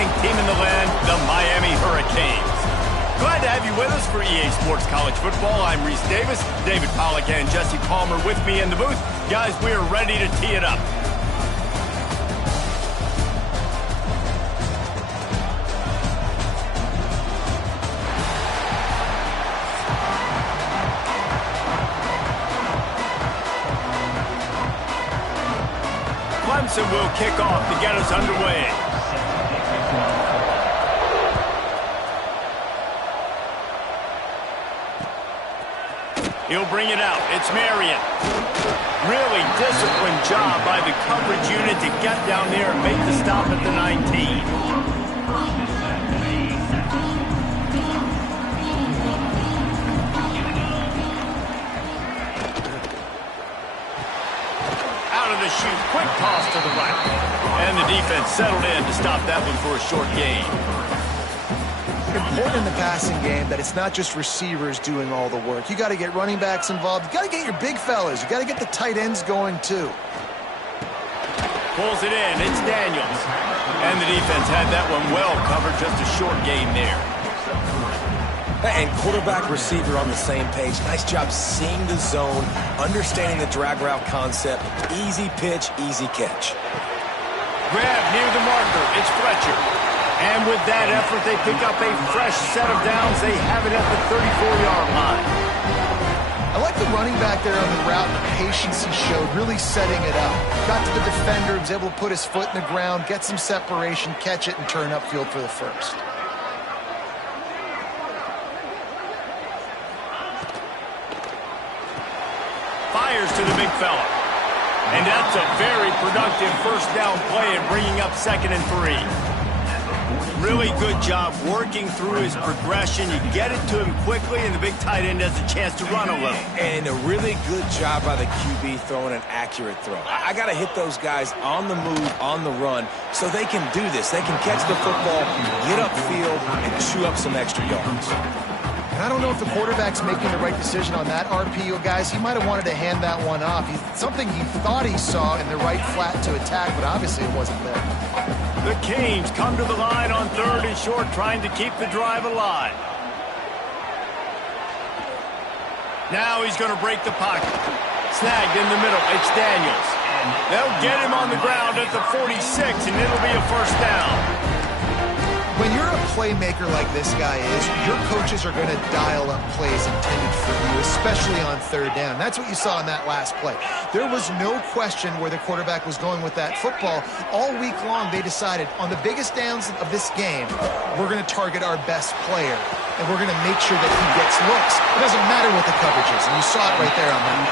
ranked team in the land, the Miami Hurricanes. Glad to have you with us for EA Sports College Football. I'm Reese Davis, David Pollack and Jesse Palmer with me in the booth. Guys, we are ready to tee it up. Clemson will kick off to get us underway. He'll bring it out. It's Marion. Really disciplined job by the coverage unit to get down there and make the stop at the 19. Out of the chute. Quick toss to the right. And the defense settled in to stop that one for a short gain. Important in the passing game that it's not just receivers doing all the work. You got to get running backs involved. You got to get your big fellas. You got to get the tight ends going too. Pulls it in. It's Daniels. And the defense had that one well covered. Just a short gain there. And quarterback receiver on the same page. Nice job seeing the zone, understanding the drag route concept. Easy pitch, easy catch. Grab near the marker. It's Fletcher. And with that effort, they pick up a fresh set of downs. They have it at the 34-yard line. I like the running back there on the route, the patience he showed, really setting it up. Got to the defender, was able to put his foot in the ground, get some separation, catch it, and turn upfield for the first. Fires to the big fella. And that's a very productive first down play and bringing up 2nd and 3. Really good job working through his progression. You get it to him quickly, and the big tight end has a chance to run a little. And a really good job by the QB throwing an accurate throw. I got to hit those guys on the move, on the run, so they can do this. They can catch the football, get upfield, and chew up some extra yards. And I don't know if the quarterback's making the right decision on that RPO, guys. He might have wanted to hand that one off. Something he thought he saw in the right flat to attack, but obviously it wasn't there. The Canes come to the line on 3rd and short, trying to keep the drive alive. Now he's going to break the pocket. Snagged in the middle. It's Daniels. They'll get him on the ground at the 46, and it'll be a first down. When you're a playmaker like this guy is, your coaches are going to dial up plays intended for you, especially on 3rd down. That's what you saw in that last play. There was no question where the quarterback was going with that football. All week long, they decided on the biggest downs of this game, we're going to target our best player, and we're going to make sure that he gets looks. It doesn't matter what the coverage is, and you saw it right there on that.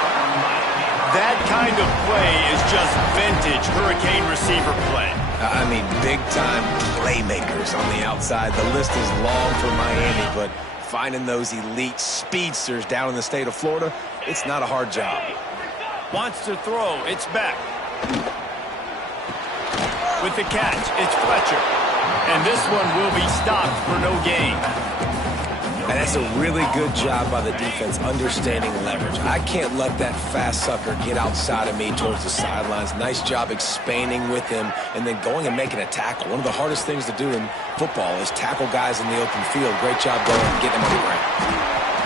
That kind of play is just vintage Hurricane receiver play. I mean, big-time playmakers on the outside. The list is long for Miami, but finding those elite speedsters down in the state of Florida, it's not a hard job. Wants to throw. It's back. With the catch, it's Fletcher. And this one will be stopped for no gain. And that's a really good job by the defense, understanding leverage. I can't let that fast sucker get outside of me towards the sidelines. Nice job expanding with him and then going and making a tackle. One of the hardest things to do in football is tackle guys in the open field. Great job going and getting them on the ground.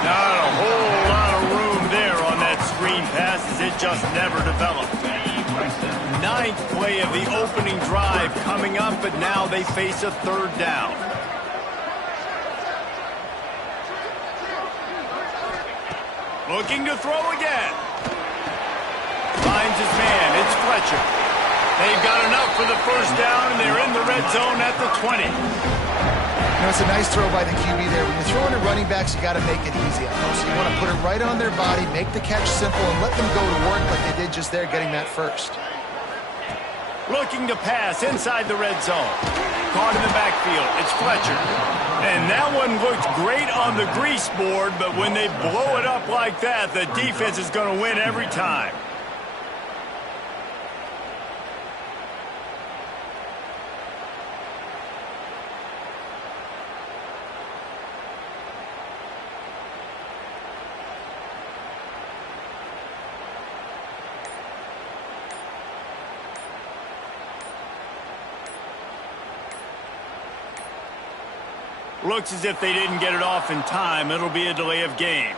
Not a whole lot of room there on that screen pass as it just never developed. 9th play of the opening drive coming up, but now they face a 3rd down. Looking to throw again. Finds his man. It's Fletcher. They've got enough for the first down, and they're in the red zone at the 20. You know, it's a nice throw by the QB there. When you're throwing to running backs, you got to make it easy on them. So you want to put it right on their body, make the catch simple, and let them go to work like they did just there, getting that first. Looking to pass inside the red zone. Caught in the backfield. It's Fletcher. And that one looked great on the grease board, but when they blow it up like that, the defense is going to win every time. Looks as if they didn't get it off in time. It'll be a delay of game.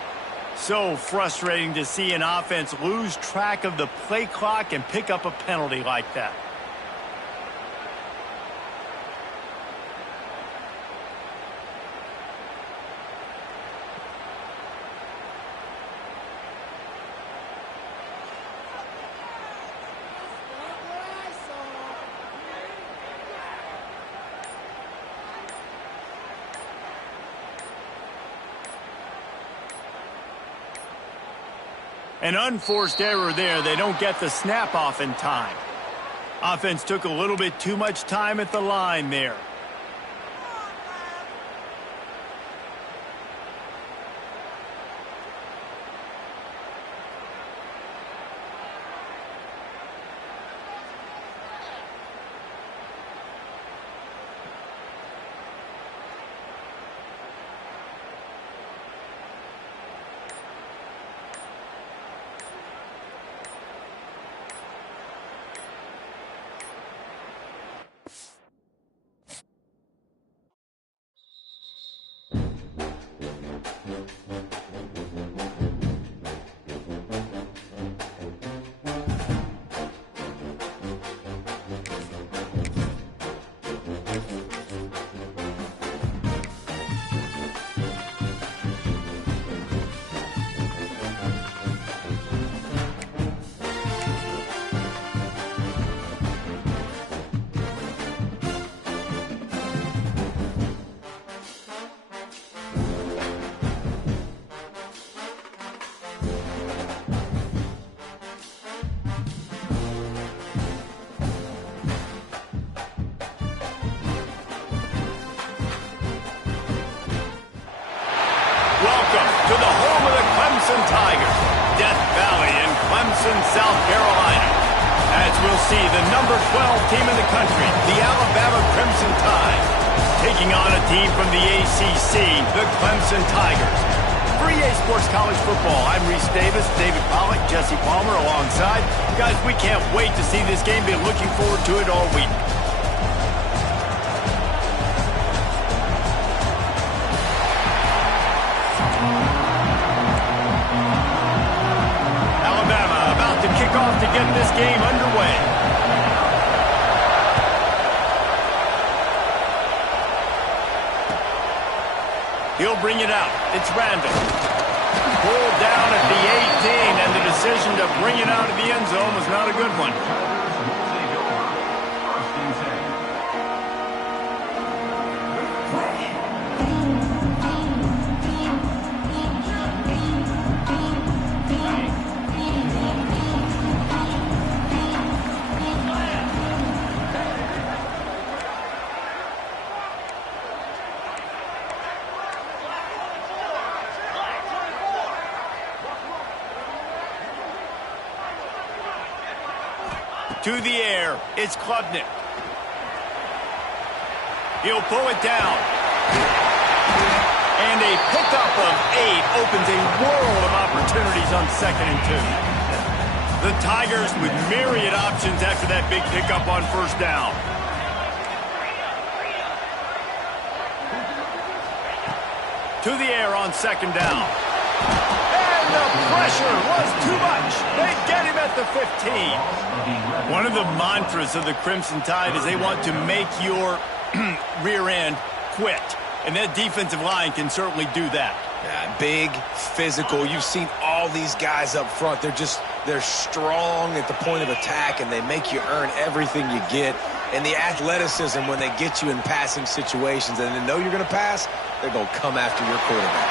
So frustrating to see an offense lose track of the play clock and pick up a penalty like that. An unforced error there. They don't get the snap off in time. Offense took a little bit too much time at the line there. To the home of the Clemson Tigers, Death Valley in Clemson, South Carolina. As we'll see, the number 12 team in the country, the Alabama Crimson Tide, taking on a team from the ACC, the Clemson Tigers. For EA Sports College Football, I'm Reese Davis, David Pollack, Jesse Palmer alongside. Guys, we can't wait to see this game. Been looking forward to it all week. Off to get this game underway. He'll bring it out. It's Randall. Pulled down at the 18, and the decision to bring it out of the end zone was not a good one. To the air, it's Klubnik. He'll pull it down. And a pickup of 8 opens a world of opportunities on 2nd and 2. The Tigers with myriad options after that big pickup on 1st down. To the air on 2nd down. And the pressure was too much. They get him at the 15. One of the mantras of the Crimson Tide is they want to make your rear end quit. And that defensive line can certainly do that. Yeah, big, physical. You've seen all these guys up front. They're strong at the point of attack, and they make you earn everything you get. And the athleticism when they get you in passing situations and they know you're going to pass, they're going to come after your quarterback.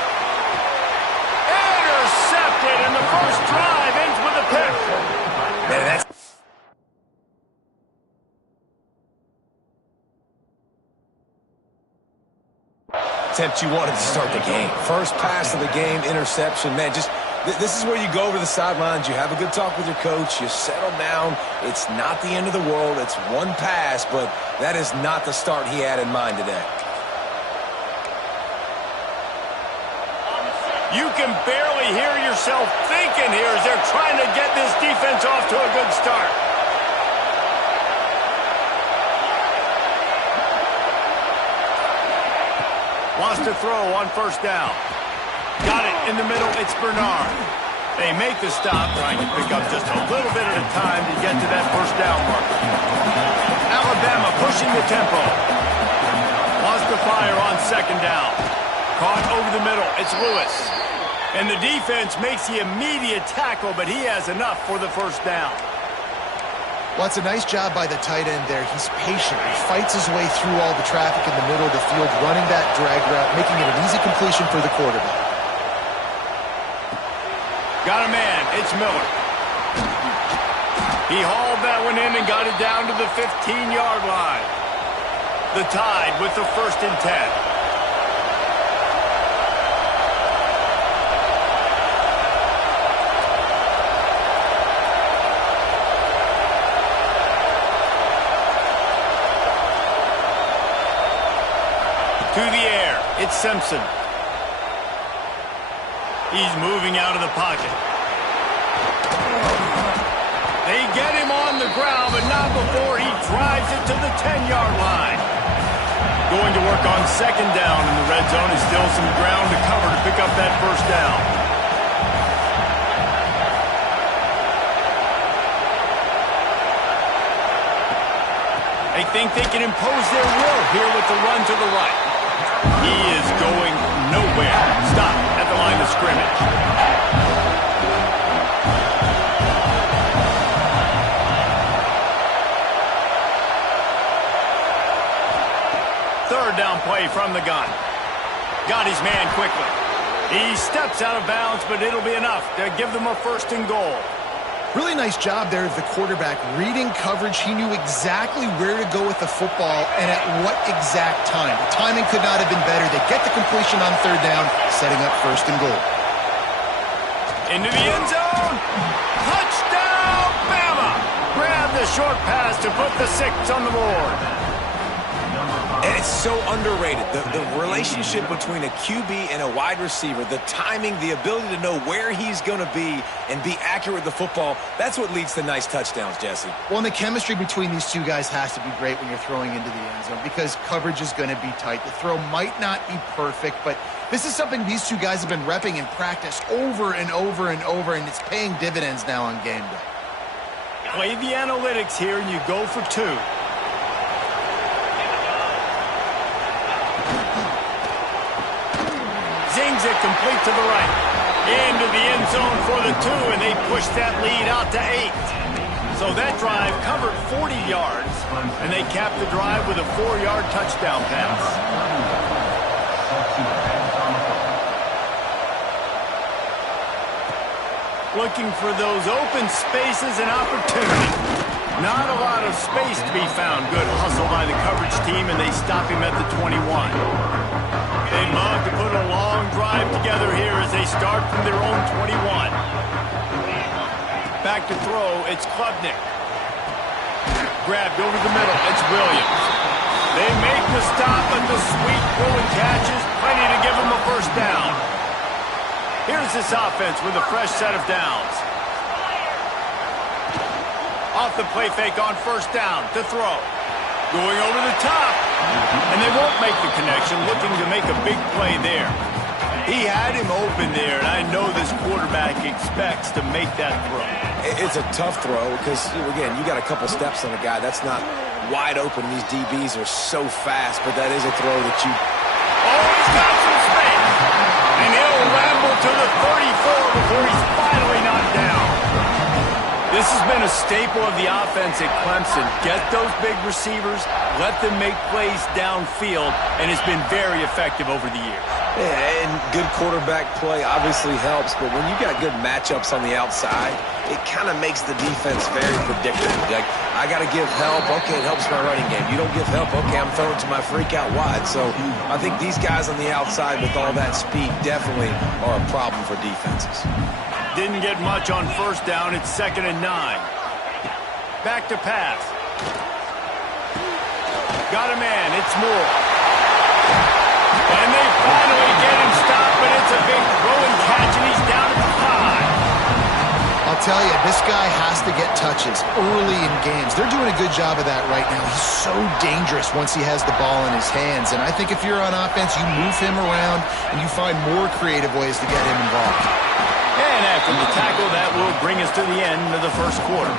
Intercepted, and the first drive ends with a pick. Man, that's attempt you wanted to start the game. First pass of the game, interception. Man, just this is where you go over the sidelines. You have a good talk with your coach. You settle down. It's not the end of the world. It's one pass, but that is not the start he had in mind today. You can barely hear yourself thinking here as they're trying to get this defense off to a good start. Wants to throw on first down. Got it in the middle. It's Bernard. They make the stop, trying to pick up just a little bit at a time to get to that first down marker. Alabama pushing the tempo. Wants to fire on second down. Caught over the middle. It's Lewis. And the defense makes the immediate tackle, but he has enough for the first down. Well, it's a nice job by the tight end there. He's patient. He fights his way through all the traffic in the middle of the field, running that drag route, making it an easy completion for the quarterback. Got a man. It's Miller. He hauled that one in and got it down to the 15-yard line. The Tide with the 1st and 10. To the air, it's Simpson. He's moving out of the pocket. They get him on the ground, but not before he drives it to the 10-yard line. Going to work on second down in the red zone. Is still some ground to cover to pick up that first down. They think they can impose their will here with the run to the right. He is going nowhere. Stop at the line of scrimmage. Third down play from the gun. Got his man quickly. He steps out of bounds, but it'll be enough to give them a 1st and goal. Really nice job there of the quarterback. Reading coverage, he knew exactly where to go with the football and at what exact time. The timing could not have been better. They get the completion on third down, setting up 1st and goal. Into the end zone. Touchdown, Bama! Grab the short pass to put the 6 on the board. And it's so underrated. The relationship between a QB and a wide receiver, the timing, the ability to know where he's going to be and be accurate with the football, that's what leads to nice touchdowns, Jesse. Well, and the chemistry between these two guys has to be great when you're throwing into the end zone because coverage is going to be tight. The throw might not be perfect, but this is something these two guys have been repping in practice over and over and over, and it's paying dividends now on game day. Play the analytics here, and you go for 2. Zings it complete to the right. Into the end zone for the 2, and they push that lead out to 8. So that drive covered 40 yards, and they capped the drive with a 4-yard touchdown pass. Looking for those open spaces and opportunity. Not a lot of space to be found. Good hustle by the coverage team, and they stop him at the 21. They'd love to put a long drive together here as they start from their own 21. Back to throw, it's Klubnik. Grabbed over the middle, it's Williams. They make the stop, but the sweet throw and catch is plenty to give them a 1st down. Here's this offense with a fresh set of downs. Off the play fake on 1st down to throw. Going over the top. And they won't make the connection, looking to make a big play there. He had him open there, and I know this quarterback expects to make that throw. It's a tough throw because, again, you got a couple steps on a guy. That's not wide open. These DBs are so fast, but that is a throw that you... Oh, he's got some space. And he'll ramble to the 34 before he's finally knocked down. This has been a staple of the offense at Clemson. Get those big receivers, let them make plays downfield, and it's been very effective over the years. Yeah, and good quarterback play obviously helps, but when you got good matchups on the outside, it kind of makes the defense very predictable. Like, I got to give help. Okay, it helps my running game. You don't give help. Okay, I'm throwing to my freak out wide. So I think these guys on the outside with all that speed definitely are a problem for defenses. Didn't get much on 1st down. It's 2nd and 9. Back to pass. Got a man. It's Moore. And they finally get him stopped, but it's a big throw and catch, and he's down at the 5. I'll tell you, this guy has to get touches early in games. They're doing a good job of that right now. He's so dangerous once he has the ball in his hands. And I think if you're on offense, you move him around and you find more creative ways to get him involved. And after the tackle, that will bring us to the end of the first quarter.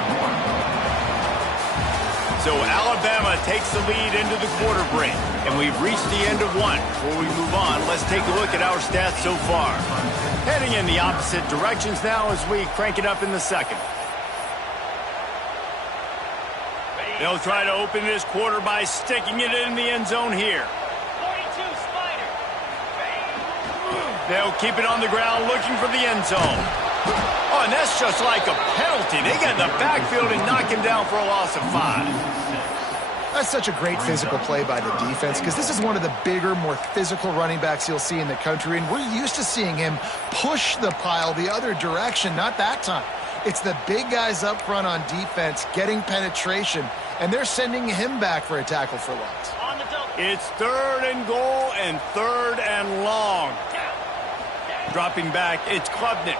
So Alabama takes the lead into the quarter break, and we've reached the end of one. Before we move on, let's take a look at our stats so far. Heading in the opposite directions now as we crank it up in the second. They'll try to open this quarter by sticking it in the end zone here. 42 Spider. They'll keep it on the ground looking for the end zone. Oh, and that's just like a penalty. They get in the backfield and knock him down for a loss of 5. That's such a great physical play by the defense because this is one of the bigger, more physical running backs you'll see in the country, and we're used to seeing him push the pile the other direction. Not that time. It's the big guys up front on defense getting penetration, and they're sending him back for a tackle for loss. It's 3rd and goal and 3rd and long. Dropping back, it's Klubnik.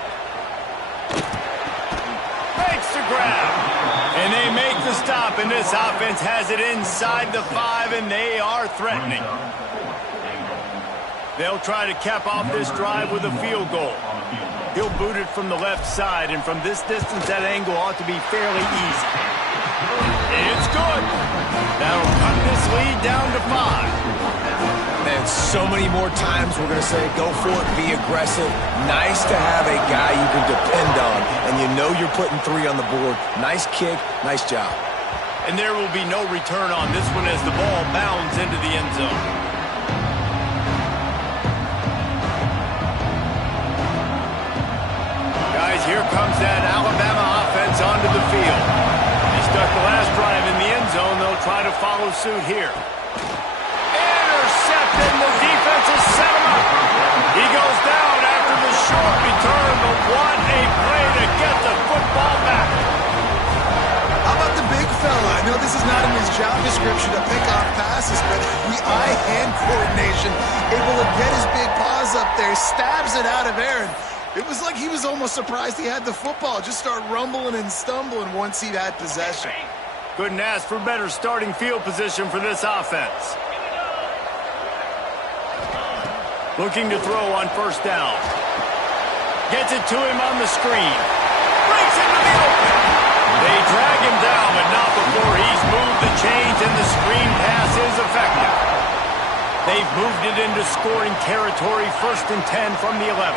Makes the grab. And they make the stop, and this offense has it inside the 5, and they are threatening. They'll try to cap off this drive with a field goal. He'll boot it from the left side, and from this distance, that angle ought to be fairly easy. It's good. That'll cut this lead down to 5. Man, so many more times we're going to say, go for it, be aggressive. Nice to have a guy you can depend on, and you know you're putting 3 on the board. Nice kick, nice job. And there will be no return on this one as the ball bounds into the end zone. Guys, here comes that Alabama offense onto the field. They stuck the last drive in the end zone. They'll try to follow suit here. And the defense has set him up. He goes down after the short return, but what a play to get the football back. How about the big fella? I know this is not in his job description to pick off passes, but the eye-hand coordination, able to get his big paws up there, stabs it out of Aaron. It was like he was almost surprised he had the football. Just start rumbling and stumbling once he had possession. Couldn't ask for better starting field position for this offense. Looking to throw on 1st down. Gets it to him on the screen. Breaks into the open. They drag him down, but not before he's moved the chains, and the screen pass is effective. They've moved it into scoring territory, 1st and 10 from the 11.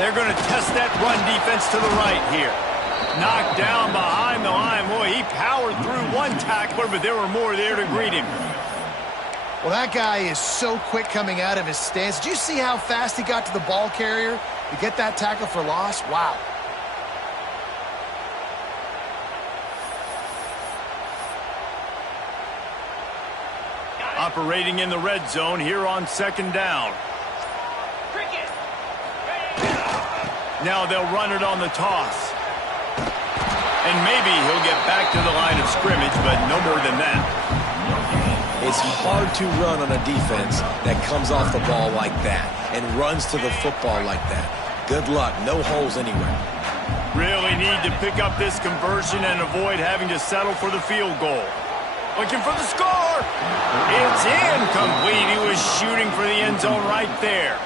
They're going to test that run defense to the right here. Knocked down behind the line. Boy, he powered through one tackler, but there were more there to greet him. Well, that guy is so quick coming out of his stance. Did you see how fast he got to the ball carrier to get that tackle for loss? Wow. Operating in the red zone here on 2nd down. Now they'll run it on the toss. And maybe he'll get back to the line of scrimmage, but no more than that. It's hard to run on a defense that comes off the ball like that and runs to the football like that. Good luck. No holes anywhere. Really need to pick up this conversion and avoid having to settle for the field goal. Looking for the score. It's incomplete. He was shooting for the end zone right there.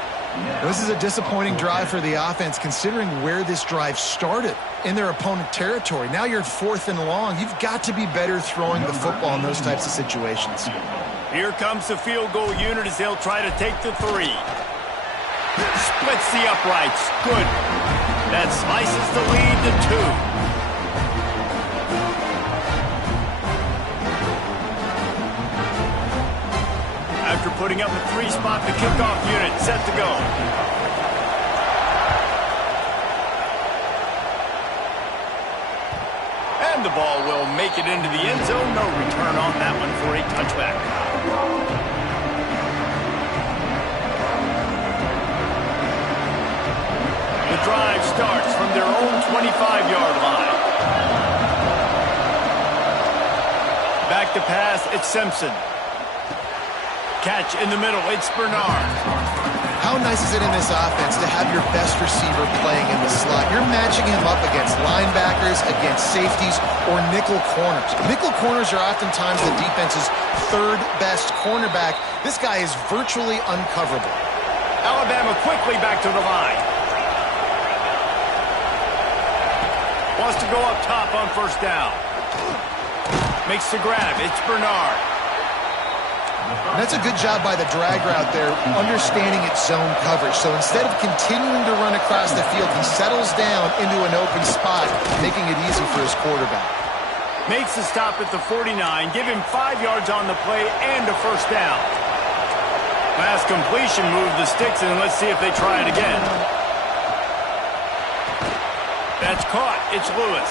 This is a disappointing drive for the offense considering where this drive started in their opponent territory. Now you're 4th and long. You've got to be better throwing the football in those types of situations. Here comes the field goal unit as they'll try to take the 3. Splits the uprights. Good. That slices the lead to 2. After putting up a 3-spot, the kickoff unit set to go. And the ball will make it into the end zone. No return on that one for a touchback. The drive starts from their own 25-yard line. Back to pass, it's Simpson. Catch in the middle, it's Bernard. How nice is it in this offense to have your best receiver playing in the slot? You're matching him up against linebackers, against safeties, or nickel corners. Nickel corners are oftentimes the defense's third best cornerback. This guy is virtually uncoverable. Alabama quickly back to the line. Wants to go up top on first down. Makes the grab. It's Bernard. That's a good job by the drag route there, understanding its zone coverage. So instead of continuing to run across the field, he settles down into an open spot, making it easy for his quarterback. Makes the stop at the 49. Give him 5 yards on the play and a first down. Last completion moved the sticks, and let's see if they try it again. That's caught. It's Lewis.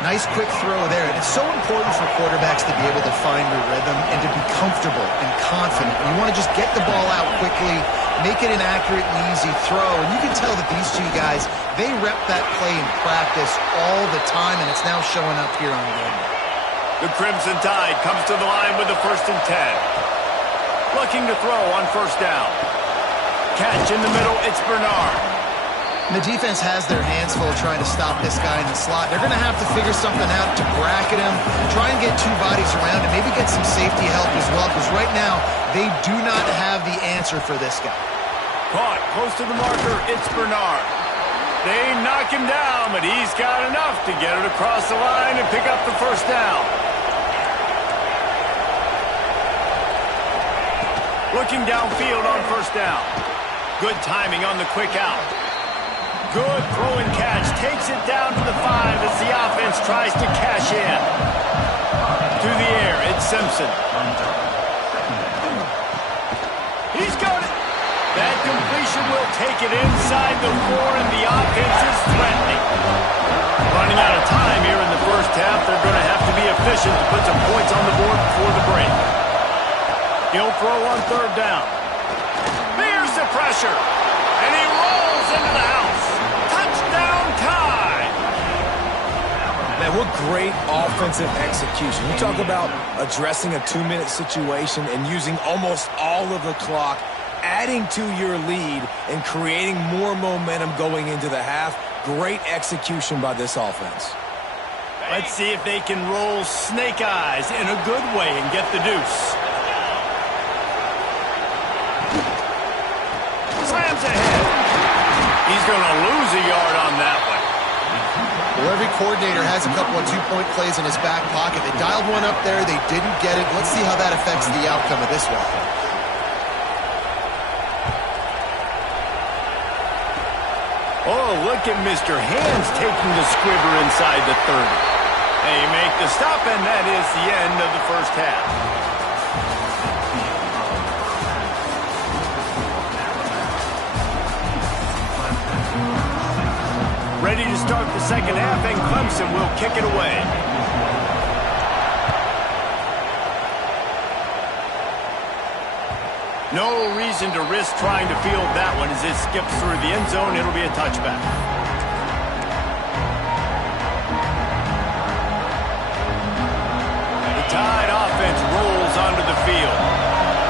Nice quick throw there. And it's so important for quarterbacks to be able to find their rhythm and to be comfortable and confident. You want to just get the ball out quickly, make it an accurate and easy throw. And you can tell that these two guys, they rep that play in practice all the time, and it's now showing up here on game day. The Crimson Tide comes to the line with the 1st and 10. Looking to throw on first down. Catch in the middle. It's Bernard. And the defense has their hands full trying to stop this guy in the slot. They're going to have to figure something out to bracket him, try and get two bodies around him, maybe get some safety help as well, because right now they do not have the answer for this guy. Caught close to the marker. It's Bernard. They knock him down, but he's got enough to get it across the line and pick up the first down. Looking downfield on first down. Good timing on the quick out. Good throw and catch. Takes it down to the 5 as the offense tries to cash in. To the air, it's Simpson. He's got it. That completion will take it inside the 4, and the offense is threatening. Running out of time here in the first half. They're going to have to be efficient to put some points on the board before the break. He'll throw on third down. Bears the pressure. And he rolls into the house. Touchdown Tide. Man, what great offensive execution. You talk about addressing a 2-minute situation and using almost all of the clock, adding to your lead and creating more momentum going into the half. Great execution by this offense. Let's see if they can roll snake eyes in a good way and get the deuce. Slams ahead. He's going to lose a yard on that one. Well, every coordinator has a couple of two-point plays in his back pocket. They dialed one up there. They didn't get it. Let's see how that affects the outcome of this one. Oh, look at Mr. Hands taking the squibber inside the 30. They make the stop, and that is the end of the first half. Ready to start the second half, and Clemson will kick it away. No reason to risk trying to field that one as it skips through the end zone. It'll be a touchback. The Tide offense rolls onto the field.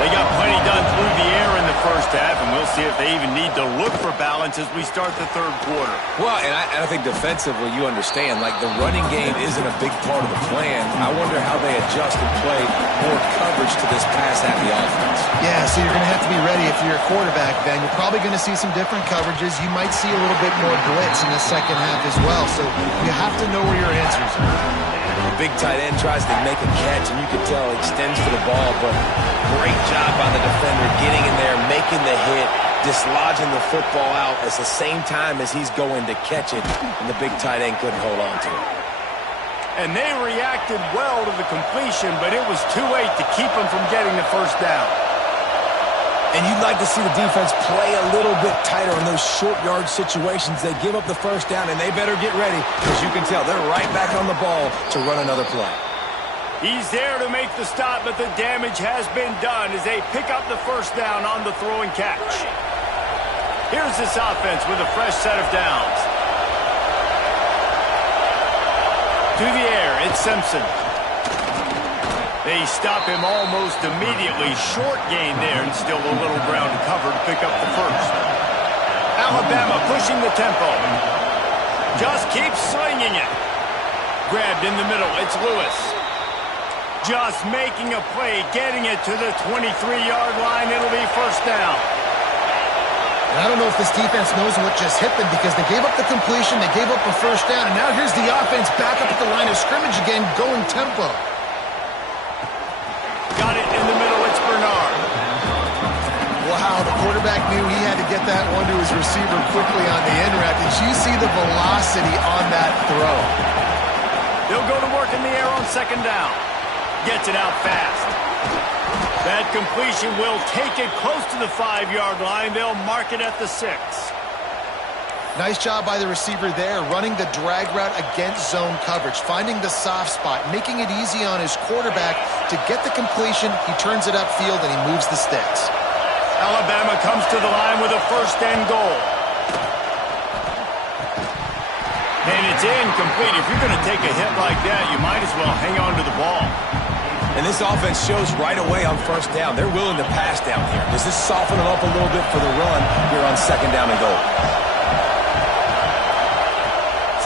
They got plenty done through the air in the first half, and we'll see if they even need to look for balance as we start the third quarter. Well, and I think defensively, you understand, like the running game isn't a big part of the plan. I wonder how they adjust and play more coverage to this pass-happy offense. Yeah, so you're going to have to be ready if you're a quarterback, Ben. You're probably going to see some different coverages. You might see a little bit more blitz in the second half as well, so you have to know where your answers are. The big tight end tries to make a catch, and you can tell he extends for the ball, but great job by the defender getting in there, making the hit, dislodging the football out at the same time as he's going to catch it, and the big tight end couldn't hold on to it. And they reacted well to the completion, but it was too late to keep them from getting the first down. And you'd like to see the defense play a little bit tighter on those short yard situations. They give up the first down, and they better get ready, because you can tell they're right back on the ball to run another play. He's there to make the stop, but the damage has been done as they pick up the first down on the throw and catch. Here's this offense with a fresh set of downs. To the air, it's Simpson. They stop him almost immediately. Short gain there, and still a little ground to cover to pick up the first. Alabama pushing the tempo. Just keeps slinging it. Grabbed in the middle. It's Lewis. Just making a play, getting it to the 23-yard line. It'll be first down. And I don't know if this defense knows what just hit them because they gave up the completion, they gave up a first down, and now here's the offense back up at the line of scrimmage again, going tempo. Got it in the middle. It's Bernard. Wow, the quarterback knew he had to get that one to his receiver quickly on the end route. Did you see the velocity on that throw? They'll go to work in the air on second down. Gets it out fast. That completion will take it close to the 5-yard line. They'll mark it at the 6. Nice job by the receiver there, running the drag route against zone coverage, finding the soft spot, making it easy on his quarterback to get the completion. He turns it upfield, and he moves the sticks. Alabama comes to the line with a first and goal. And it's incomplete. If you're going to take a hit like that, you might as well hang on to the ball. And this offense shows right away on first down. They're willing to pass down here. Does this soften them up a little bit for the run here on second down and goal?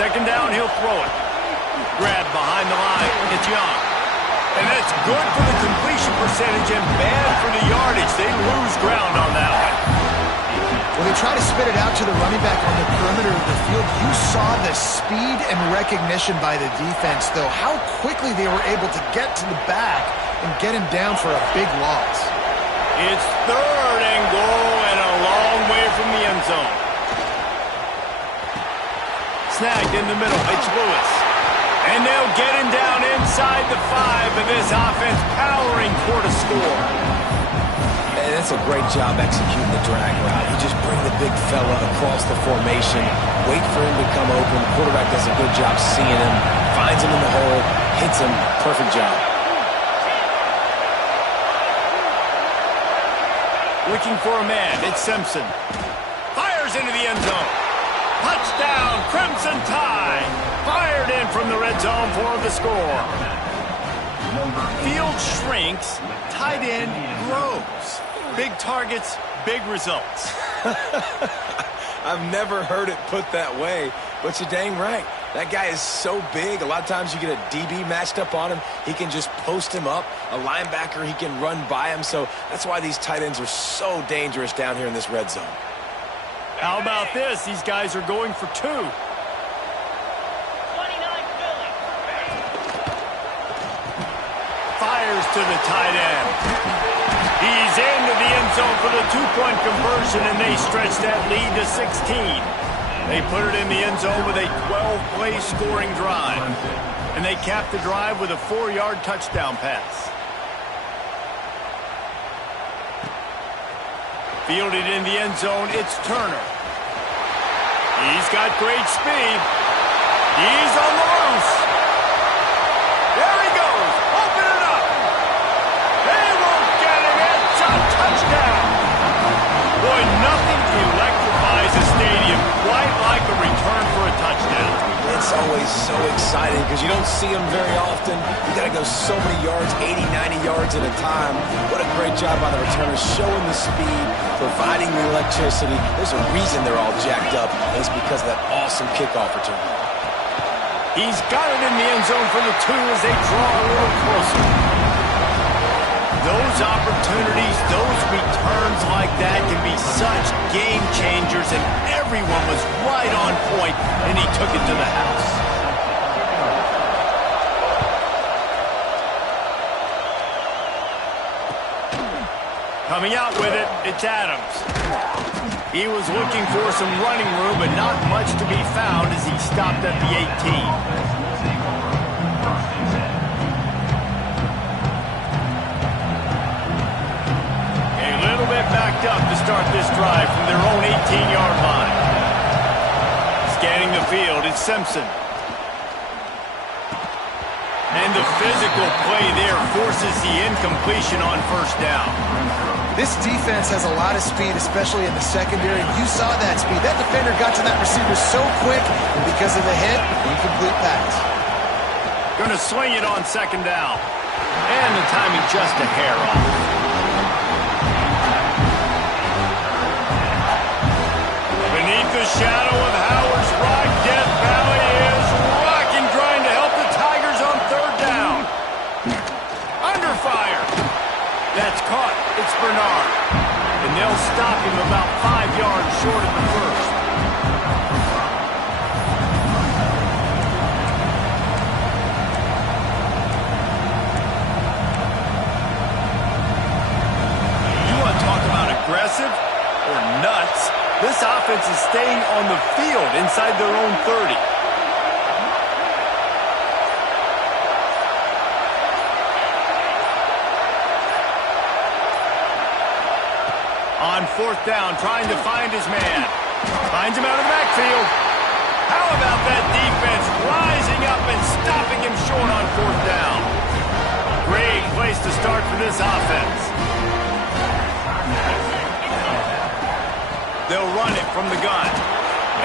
Second down, he'll throw it. Grab behind the line. It's Young. And that's good for the completion percentage and bad for the yardage. They lose ground on that one. When they try to spit it out to the running back on the perimeter of the field, you saw the speed and recognition by the defense, though, how quickly they were able to get to the back and get him down for a big loss. It's third and goal and a long way from the end zone. Snagged in the middle. It's Lewis. And they'll get him down inside the 5, and this offense powering toward a score. And that's a great job executing the drag route. You just bring the big fella across the formation, wait for him to come open. Quarterback does a good job seeing him, finds him in the hole, hits him. Perfect job. Looking for a man. It's Simpson. Fires into the end zone. Touchdown, Crimson Tide. Fired in from the red zone for the score. Field shrinks, tight end grows. Big targets, big results. I've never heard it put that way, but you're dang right. That guy is so big. A lot of times you get a DB matched up on him. He can just post him up. A linebacker, he can run by him. So that's why these tight ends are so dangerous down here in this red zone. How about this? These guys are going for 2. 29 Philly. Fires to the tight end. He's into the end zone for the 2-point conversion, and they stretch that lead to 16. They put it in the end zone with a 12-play scoring drive. And they cap the drive with a 4-yard touchdown pass. Fielded in the end zone, it's Turner. He's got great speed. He's on the loose. There he goes. Open it up. They won't get him. It's a touchdown. Boy, nothing electrifies a stadium quite like a return for a touchdown. It's always so exciting because you don't see them very often. You got to go so many yards, 80, 90 yards at a time. What a great job by the returners, showing the speed, providing the electricity. There's a reason they're all jacked up, and it's because of that awesome kickoff return. He's got it in the end zone for the 2 as they draw a little closer. Those opportunities, those returns like that can be such game changers, and everyone was right on point, and he took it to the house. Coming out with it, it's Adams. He was looking for some running room, but not much to be found as he stopped at the 18. Backed up to start this drive from their own 18-yard line. Scanning the field, it's Simpson. And the physical play there forces the incompletion on first down. This defense has a lot of speed, especially in the secondary. You saw that speed. That defender got to that receiver so quick, and because of the hit, incomplete pass. Going to swing it on second down. And the timing just a hair off. Beneath the shadow of Howard's Rock, Death Valley is rocking, trying to help the Tigers on third down. Under fire. That's caught. It's Bernard. And they'll stop him about 5 yards short of the first. You want to talk about aggressive or nuts? This offense is staying on the field inside their own 30. On fourth down, trying to find his man. Finds him out of the backfield. How about that defense rising up and stopping him short on fourth down? Great place to start for this offense. They'll run it from the gun.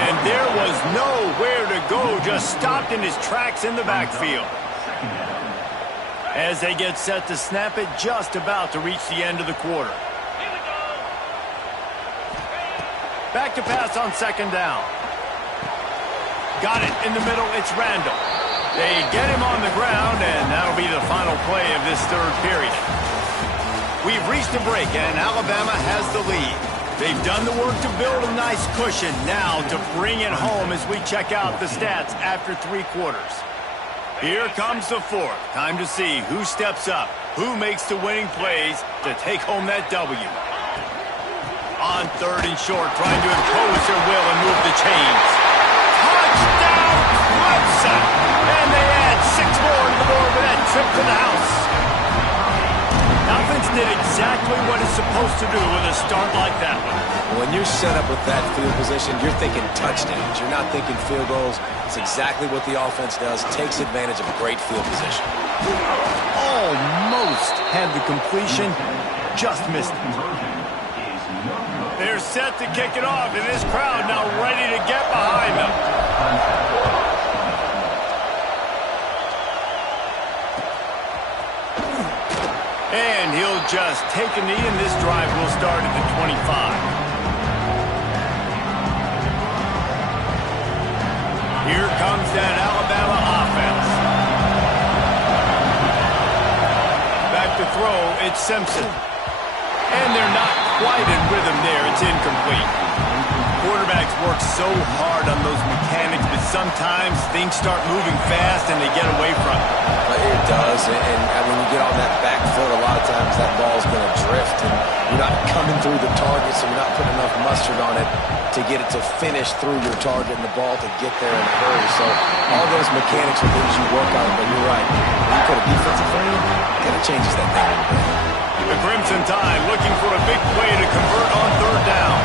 And there was nowhere to go, just stopped in his tracks in the backfield. As they get set to snap it, just about to reach the end of the quarter. Back to pass on second down. Got it in the middle, it's Randall. They get him on the ground, and that'll be the final play of this third period. We've reached a break, and Alabama has the lead. They've done the work to build a nice cushion. Now to bring it home as we check out the stats after 3 quarters. Here comes the fourth. Time to see who steps up, who makes the winning plays to take home that W. On third and short, trying to impose their will and move the chains. Touchdown, Clemson! And they add 6 more to the board with that trip to the house. Offense did exactly what it's supposed to do with a start like that one. When you're set up with that field position, you're thinking touchdowns. You're not thinking field goals. It's exactly what the offense does. Takes advantage of a great field position. Almost had the completion, just missed it. They're set to kick it off, and this crowd now ready to get behind them. And he'll just take a knee, and this drive will start at the 25. Here comes that Alabama offense. Back to throw, it's Simpson. And they're not quite in rhythm there. It's incomplete. Quarterbacks work so hard on those mechanics, but sometimes things start moving fast and they get away from it. It does, and when you get on that back foot, a lot of times that ball's going to drift, and you're not coming through the target, so you're not putting enough mustard on it to get it to finish through your target and the ball to get there in a hurry. So all those mechanics are things you work on, but you're right. When you put a defensive frame, it kind of changes that thing a little bit. The Crimson Tide looking for a big play to convert on third down.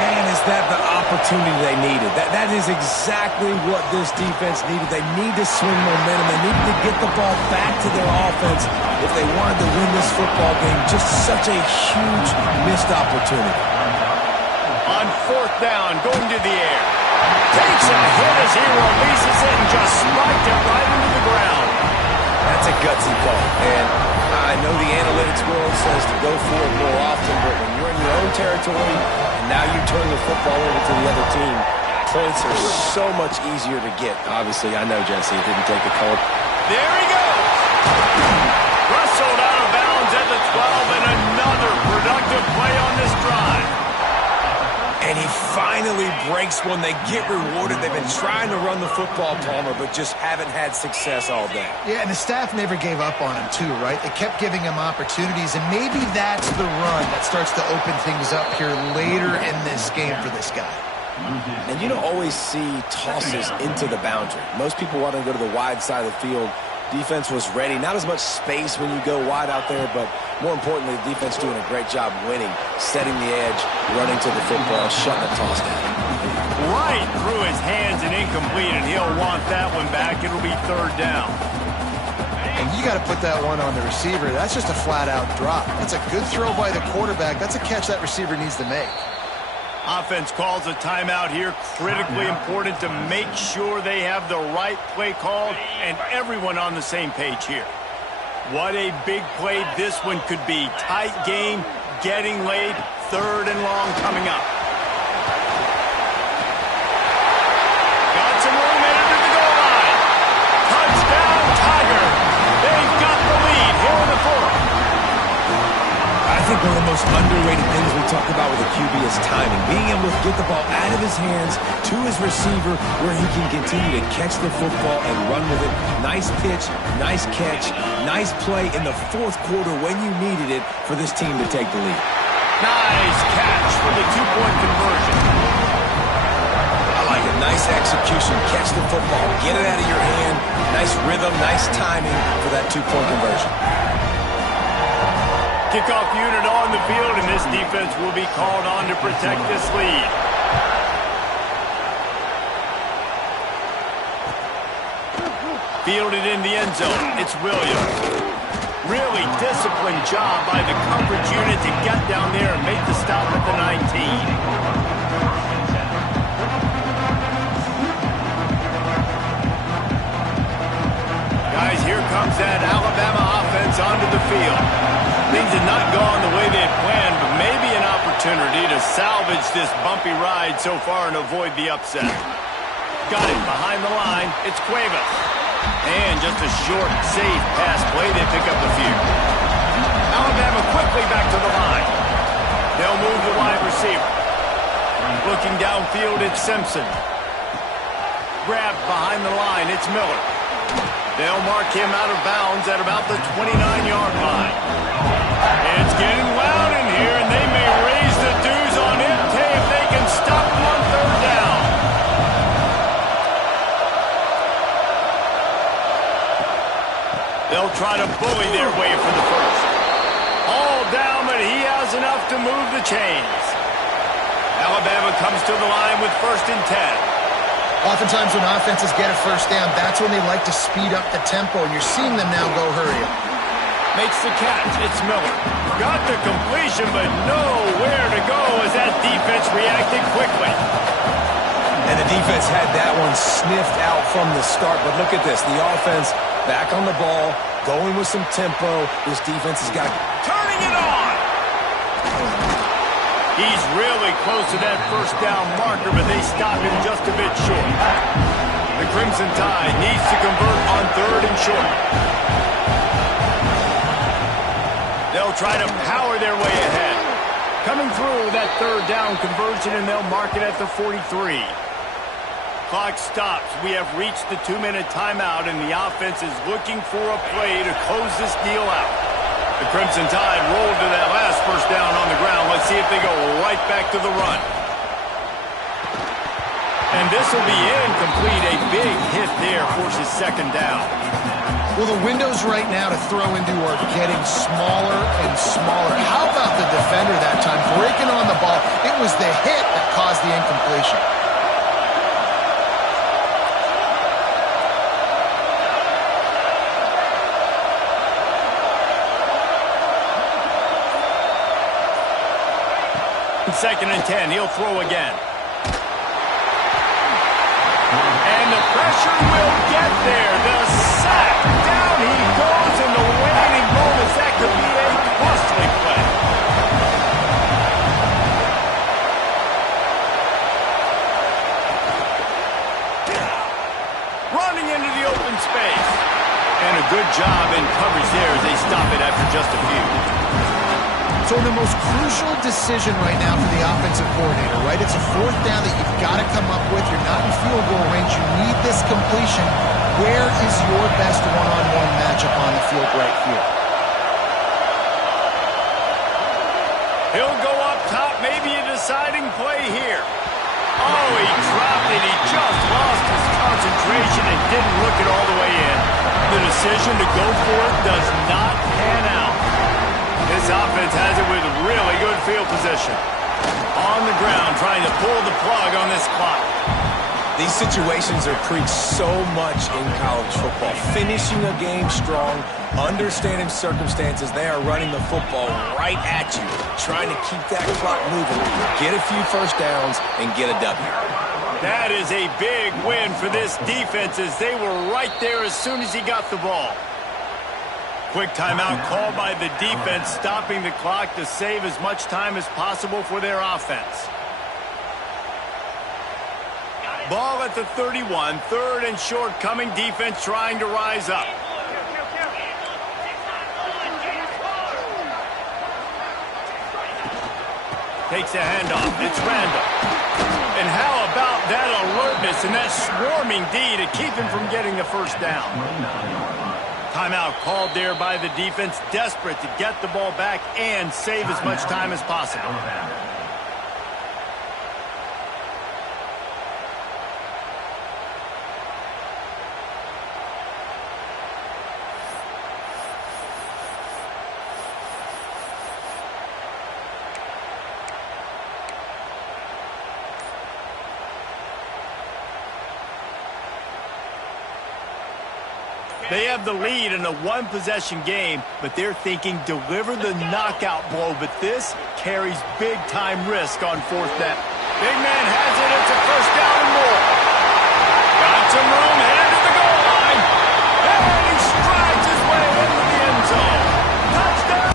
Man, is that the opportunity they needed? That is exactly what this defense needed. They need to swing momentum. They need to get the ball back to their offense if they wanted to win this football game. Just such a huge missed opportunity. On fourth down, going to the air. Takes a hit as he releases it and just spiked it right into the ground. That's a gutsy call. And I know the analytics world says to go for it more often, but when you're in your own territory and now you turn the football over to the other team, points are so much easier to get. Obviously, I know Jesse didn't take a call. There he goes. Wrestled out of bounds at the 12, and another productive play on this drive. And he finally breaks one. They get rewarded. They've been trying to run the football, Palmer, but just haven't had success all day. Yeah, and the staff never gave up on him, too, right? They kept giving him opportunities, and maybe that's the run that starts to open things up here later in this game for this guy. And you don't always see tosses into the boundary. Most people want to go to the wide side of the field. Defense was ready. Not as much space when you go wide out there, but more importantly, the defense doing a great job winning, setting the edge, running to the football, shutting the toss down. Right through his hands and incomplete, and he'll want that one back. It'll be third down. And you got to put that one on the receiver. That's just a flat-out drop. That's a good throw by the quarterback. That's a catch that receiver needs to make. Offense calls a timeout here. Critically important to make sure they have the right play called and everyone on the same page here. What a big play this one could be. Tight game, getting late, 3rd and long coming up. Got some room headed to the goal line. Touchdown, Tiger. They've got the lead here in the 4th. I think one of the most underrated things we talk about with a QB is timing. Being able to get the ball out of his hands to his receiver where he can continue to catch the football and run with it. Nice pitch, nice catch, nice play in the 4th quarter when you needed it for this team to take the lead. Nice catch for the 2-point conversion. I like it. Nice execution. Catch the football. Get it out of your hand. Nice rhythm, nice timing for that 2-point conversion. Kickoff unit on the field, and this defense will be called on to protect this lead. Fielded in the end zone. It's Williams. Really disciplined job by the coverage unit to get down there and make the stop at the 19. Guys, here comes that Alabama offense onto the field. Things did not go on the way they had planned, but maybe an opportunity to salvage this bumpy ride so far and avoid the upset. Got it behind the line. It's Cuevas. And just a short, safe pass play. They pick up a few. Alabama quickly back to the line. They'll move the wide receiver. Looking downfield, it's Simpson. Grabbed behind the line, it's Miller. They'll mark him out of bounds at about the 29-yard line. It's getting loud in here, and they may raise the dues on Impey if they can stop him on 3rd down. They'll try to bully their way for the 1st. All down, but he has enough to move the chains. Alabama comes to the line with 1st and 10. Oftentimes when offenses get a 1st down, that's when they like to speed up the tempo, and you're seeing them now go hurry up. Makes the catch. It's Miller. Got the completion, but nowhere to go as that defense reacted quickly. And the defense had that one sniffed out from the start. But look at this. The offense back on the ball, going with some tempo. This defense has got... Turning it on! He's really close to that 1st down marker, but they stop him just a bit short. The Crimson Tide needs to convert on 3rd and short. They'll try to power their way ahead. Coming through that 3rd down conversion, and they'll mark it at the 43. Clock stops. We have reached the 2-minute timeout, and the offense is looking for a play to close this deal out. The Crimson Tide rolled to that last 1st down on the ground. Let's see if they go right back to the run. And this will be incomplete. A big hit there forces 2nd down. Well, the windows right now to throw into are getting smaller and smaller. How about the defender that time breaking on the ball? It was the hit that caused the incompletion. Second and 10, he'll throw again. And the pressure will get there. The sack, down he goes, and the waiting bonus, that could be a costly play. Running into the open space. And a good job in coverage there as they stop it after just a few. So in the most crucial decision right now for the offensive coordinator, right? It's a 4th down that you've got to come up with. You're not in field goal range. You need this completion. Where is your best one-on-one matchup on the field right here? He'll go up top, maybe a deciding play here. Oh, he dropped it. He just lost his concentration and didn't look it all the way in. The decision to go for it does not pan out. This offense has it with really good field position. On the ground, trying to pull the plug on this clock. These situations are preached so much in college football. Finishing a game strong, understanding circumstances. They are running the football right at you, trying to keep that clock moving, get a few 1st downs, and get a W. That is a big win for this defense as they were right there as soon as he got the ball. Quick timeout called by the defense, stopping the clock to save as much time as possible for their offense. Ball at the 31, third and short coming, defense trying to rise up. Takes a handoff. It's Randall. And how about that alertness and that swarming D to keep him from getting the first down? Timeout called there by the defense, desperate to get the ball back and save as much time as possible. They have the lead in a one-possession game, but they're thinking deliver the knockout blow. But this carries big-time risk on fourth down. Big man has it. It's a first down and more. Got some room, headed to the goal line. And he strides his way into the end zone. Touchdown!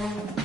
it.